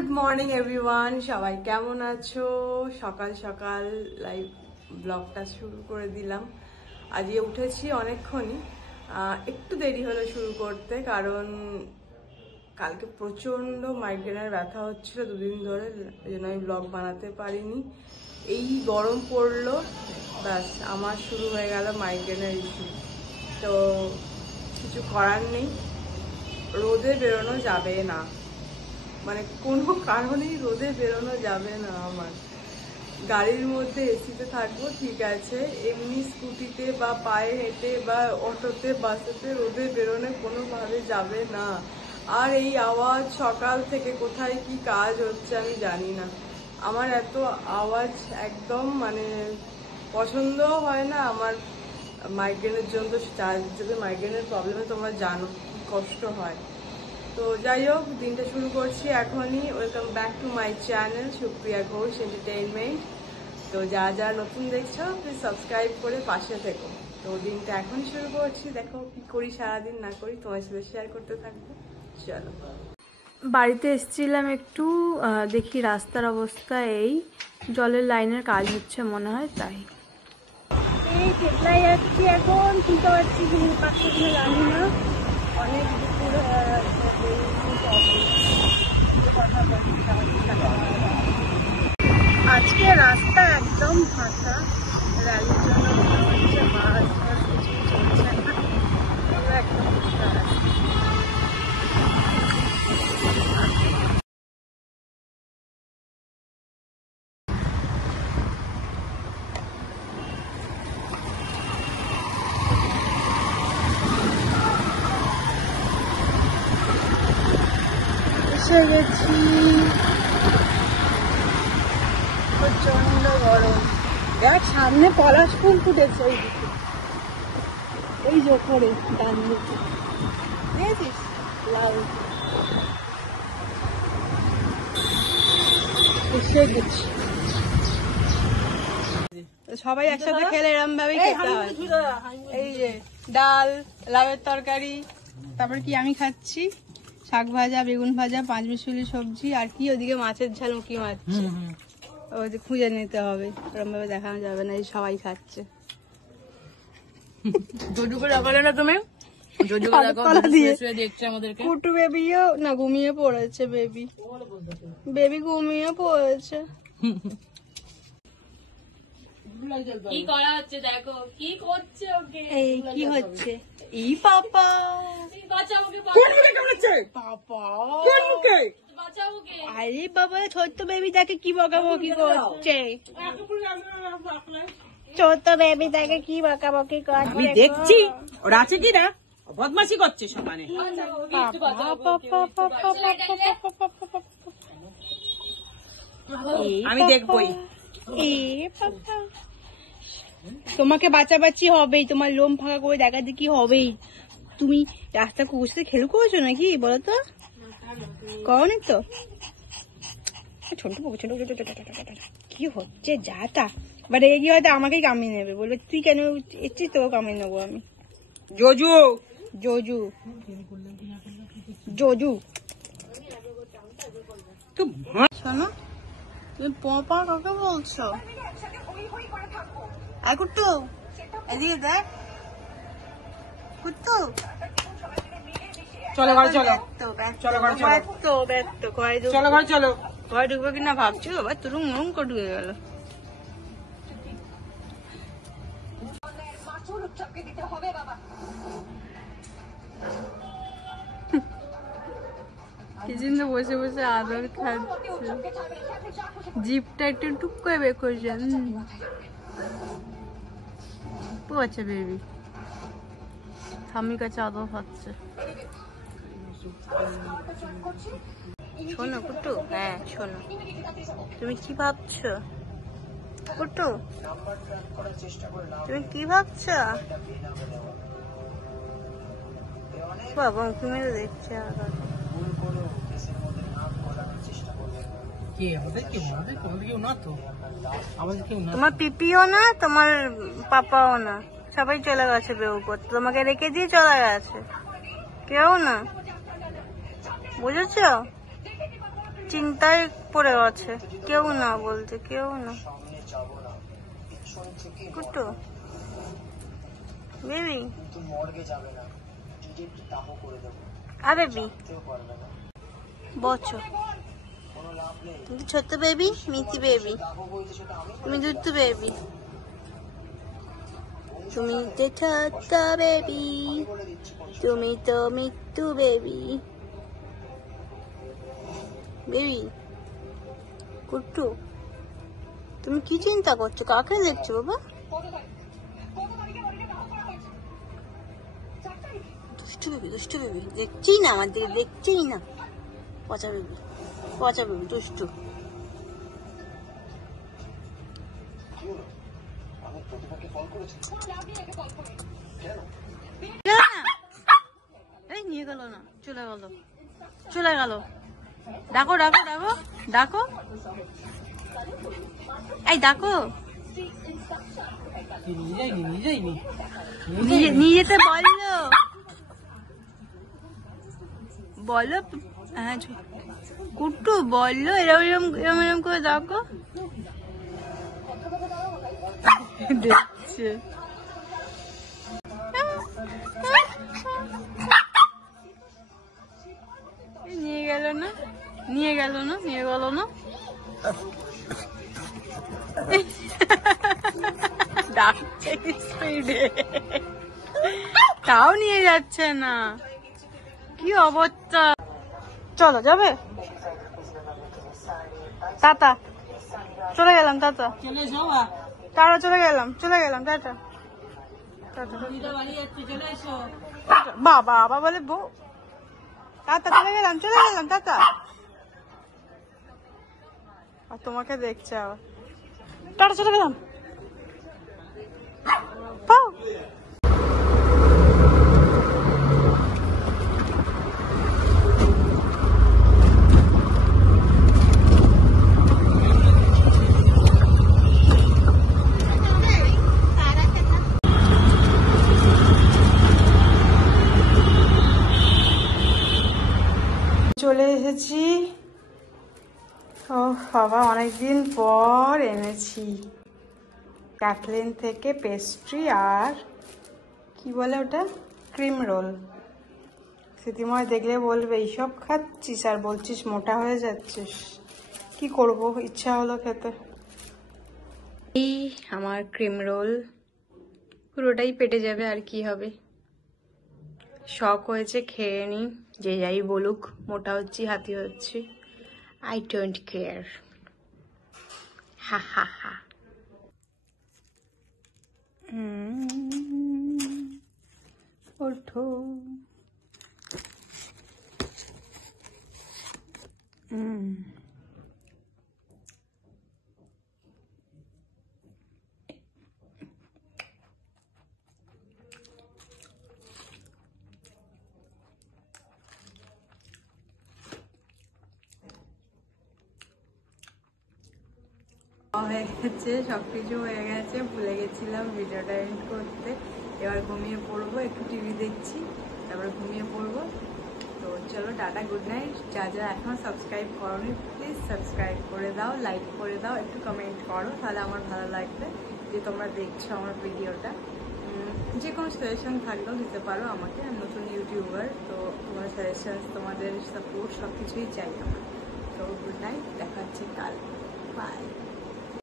Good morning everyone, সবাই কেমন আছো? সকাল সকাল লাইভ ব্লগটা শুরু করে দিলাম। আজকে উঠেছি অনেকক্ষণই, একটু দেরি হলো শুরু করতে, কারণ কালকে প্রচণ্ড মাইগ্রেনের ব্যথা হচ্ছিল দুদিন ধরে, এই জন্য আমি ব্লগ বানাতে পারিনি। এই গরম পড়লো, ব্যাস আমার শুরু হয়ে গেল মাইগ্রেনের ইস্যু। তো কিছু করার নেই, রোদে বেরোনো যাবে না, মানে কোনো কারণেই রোদে বেরোনো যাবে না। আমার গাড়ির মধ্যে এসিতে থাকবো ঠিক আছে, এমনি স্কুটিতে বা পায়ে হেঁটে বা অটোতে বাসেতে রোদে বেরোনো কোনোভাবে যাবে না। আর এই আওয়াজ, সকাল থেকে কোথায় কি কাজ হচ্ছে আমি জানি না। আমার এত আওয়াজ একদম মানে পছন্দও হয় না আমার। মাইগ্রেনের জন্য, যদি মাইগ্রেনের প্রবলেমে তোমরা জানো কি কষ্ট হয়। তো যাই হোক, দিনটা শুরু করছি এখনই। Welcome back to my channel Supriya Ghosh entertainment. তো যা নতুন দেখছো প্লিজ সাবস্ক্রাইব করে পাশে থেকো। তো দিনটা এখনই শুরু করছি, দেখো কি করি সারাদিন না করি, তোমার সাথে শেয়ার করতে থাকবো। চলো, বাড়িতে এসেছিলাম একটু, দেখি রাস্তার অবস্থা এই জলের লাইনের কাজ হচ্ছে মনে হয়, তাই এই চেতলাই যাচ্ছি এখন, শুনতে পাচ্ছি পাখি জানি না, অনেক দুপুর আজকে রাস্তা একদম ফাঁকা, র্যালির জন্য মনে হচ্ছে বাস কিছু চলছে না, একদম ফাঁকা রাস্তা। এসে গেছি, প্রচন্ড গরম। দেখ সামনে পলাশ ফুল ফুটেছে, ওই দিকে, ওই যে করে ডান দিকে দেখেছিস, লাল। এসে গেছি, সবাই একসাথে খেলে এরম ভাবেই খেতে হয়। এই যে ডাল, লাউয়ের তরকারি, তারপরে কি আমি খাচ্ছি শাক ভাজা, বেগুন ভাজা, পাঁচমিশালি সবজি, আর কি ওদিকে মাছের ঝাল, উঁকি মাছ, ওই যে খুঁজে নিতে হবে, এরম ভাবে দেখানো যাবে না। এই সবাই খাচ্ছে। জজুকে দেখালে না তুমি? কুটু বেবিও না, ঘুমিয়ে পড়েছে বেবি, ঘুমিয়ে পড়েছে। কি করা হচ্ছে দেখো, কি করছে ওকে, এই কি হচ্ছে? এই পাপা বাঁচাও ওকে, পাপা, বাঁচাও ওকে। আরে বাবা, ছোট্ট বেবিটাকে কি বকাবকি করছে, ছোট্ট বেবিটাকে কি বকাবকি করছে, আমি দেখছি ওরা আছে কিনা, বদমাশি করছে সমানে। আমি দেখবই। তোমাকে বাঁচাবাচি হবেই, তোমার লোম ফাঁকা করে দেখাতে কি হবেই। তুমি রাস্তা কুকুর সাথে খেলু করেছো নাকি বলো তো? করনি তো? ছোট কি হচ্ছে যাটা, বাট এই কি হয়তো আমাকেই কামিয়ে নেবে, বলবে তুই কেন এসছিস, তোকে কামিয়ে নেবো আমি। জজু জজু জজু শোনো, তুমি পপা কাকে বলছো? কুট্টু এদিকে দেখ, কুট্টু চলো ঘরে চলো, চলো ঘরে চলো, চলো ঘরে চলো। ঘরে ঢুকবো কিনা ভাবছো, আবার তুরুম মুরুম করে ঢুকে গেল। কিচিন তো বসে বসে আদর খাচ্ছে, জিপটা একটু টুক করে বের করছে। আছে বেবি, স্বামীর কাছে আদর খাচ্ছে। শোনো কুট্টু, হ্যাঁ শোনো, তুমি কি ভাবছো কুট্টু, তুমি কি ভাবছো? বাবা উঁকি মেরে দেখছে। তোমার পিপিও না, তোমার পাপাও না, সবাই চলে গেছে বেউ করতে, তোমাকে রেখে দিয়ে চলে গেছে, কেউ না, বুঝেছো? চিন্তায় পড়ে আছে, কেউ না বলতে, কেউ না। কুট্টু বেবি, আ বেবি বচো, ছোট্ট বেবি, মিতি বেবি, তুমি দুধ বেবি, তুমি তো ছোট্ট বেবি, তুমি তো মৃত্যু বেবি। বেবি কুট্টু, তুমি কি চিন্তা করছো? কাকে দেখছো বাবা? দুষ্টু বেবি, দুষ্টু বেবি, দেখছি না আমাদের, দেখছি না। পচা বেবি, পচা বেবি, দুষ্টু। এই নিয়ে গেল না, চলে গেল, চলে গেল। ডাকো ডাকো ডাকো ডাকো, এই ডাকো। নিয়ে যেতে বললো, বলো। হ্যাঁ কুট্টু বললো এরম এরম এরম এরম করে ডাকো। দেখছে নিয়ে গেল না, নিয়ে গেল না, নিয়ে গেল না। ডাকছে স্পিডে, তাও নিয়ে যাচ্ছে না, কি অবস্থা। চলো যাবে, টাটা, চলে গেলাম, টাটা, টাটা, চলে গেলাম, চলে গেলাম, টাটা, বাবা বাবা বলে বউ, টাটা, চলে গেলাম, চলে গেলাম, টাটা। আর তোমাকে দেখছে আবার, টাটা, চলে গেলাম। চলে এসেছি। ও বাবা, অনেকদিন পর এনেছি ক্যাথলিন থেকে পেস্ট্রি আর কি বলে ওটা, ক্রিম রোল। স্মৃতিময় দেখলে বলবে এইসব খাচ্ছিস আর বলছিস মোটা হয়ে যাচ্ছিস। কি করব, ইচ্ছা হলো খেতে। এই আমার ক্রিম রোল, পুরোটাই পেটে যাবে আর কি হবে। শখ হয়েছে, খেয়ে নি, যে যাই বলুক, মোটা হচ্ছি হাতি হচ্ছি, আই ডোন্ট কেয়ার। হা হা হা। ওঠো। হয়ে গেছে, সবকিছু হয়ে গেছে, ভুলে গেছিলাম ভিডিওটা এডিট করতে। এবার ঘুমিয়ে পড়বো, একটু টিভি দেখছি, তারপরে ঘুমিয়ে পড়বো। তো চলো টাটা, গুড নাইট। যা যা এখনো সাবস্ক্রাইব করোনি প্লিজ সাবস্ক্রাইব করে দাও, লাইক করে দাও, একটু কমেন্ট করো, তাহলে আমার ভালো লাগবে যে তোমরা দেখছো আমার ভিডিওটা। যে কোনো সাজেশন থাকলেও দিতে পারো আমাকে, আমি নতুন ইউটিউবার, তো তোমার সাজেশন, তোমাদের সাপোর্ট সব কিছুই চাই আমার। তো গুড নাইট, দেখা হচ্ছে কাল।